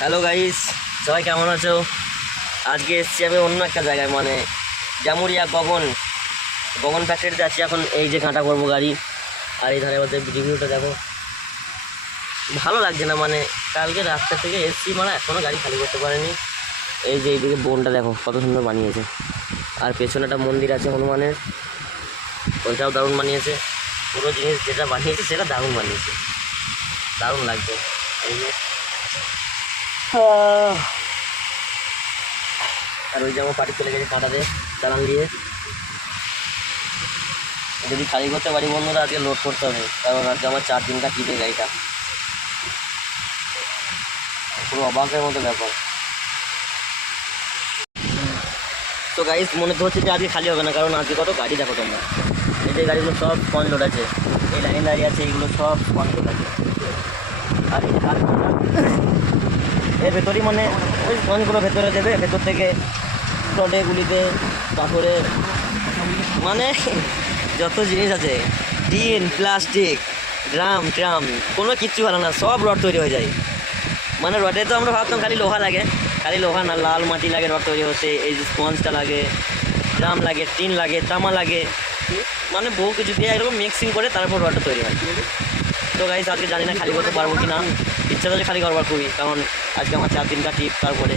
Hello guys, সবাই কেমন আছো? আজকে এসেছি আমি অন্য একটা জায়গায়, মানে জামুরিয়া গগন গগন ফ্যাক্টরিতে আছি এখন। এই যে কাঁটা করবো গাড়ি, আর এই ধারে মধ্যে রিভিউটা দেখো। ভালো লাগছে না, মানে কালকে রাস্তা থেকে এসেছি, মানে এখনও গাড়ি খালি করতে পারেনি। এই যে এইদিকে বনটা দেখো কত সুন্দর বানিয়েছে, আর পেছনে একটা মন্দির আছে হনুমানের, ওইটাও দারুণ বানিয়েছে। পুরো জিনিস যেটা বানিয়েছে সেটা দারুণ বানিয়েছে, দারুণ লাগছে। এই যে আর ওই যে আমার পার্টি চলে গেছে কাঁটাতে চালান দিয়ে। যদি খালি করতে পারি বন্ধুরা, আজকে লোড করতে হবে, কারণ আজকে আমার 4 দিনটা কিনে গাড়িটা। পুরো অবাকের মতো ব্যাপার। তো গাইস, মনে তো হচ্ছে যে আজকে খালি হবে না, কারণ আজকে কত গাড়ি দেখো তোমরা। এই যে গাড়িগুলো সব স্পঞ্জ লোড আছে, এই লাইন দাঁড়িয়ে আছে, এইগুলো সব স্পঞ্জ লোড আছে। আর এই যে এর ভেতরই মানে ওই স্পঞ্জগুলো ভেতরে দেবে, ভেতর থেকে রডে গুলিতে পাথরে, মানে যত জিনিস আছে, টিন প্লাস্টিক ড্রাম ট্রাম, কোনো কিচ্ছু ভালো না, সব রড তৈরি হয়ে যায়। মানে রডে তো আমরা ভাবতাম খালি লোহা লাগে, খালি লোহা না, লাল মাটি লাগে রড তৈরি হতে, এই যে স্পঞ্জটা লাগে, ড্রাম লাগে, টিন লাগে, তামা লাগে, মানে বহু কিছু দিয়ে এরকম মিক্সিং করে তারপর রডটা তৈরি হয়। তো গাইস, আজকে জানি না খালি করতে পারবো কি না, ইচ্ছা তো খালি করবার খুবই, কারণ আজকে আমার 4 দিনটা ট্রিপ। তারপরে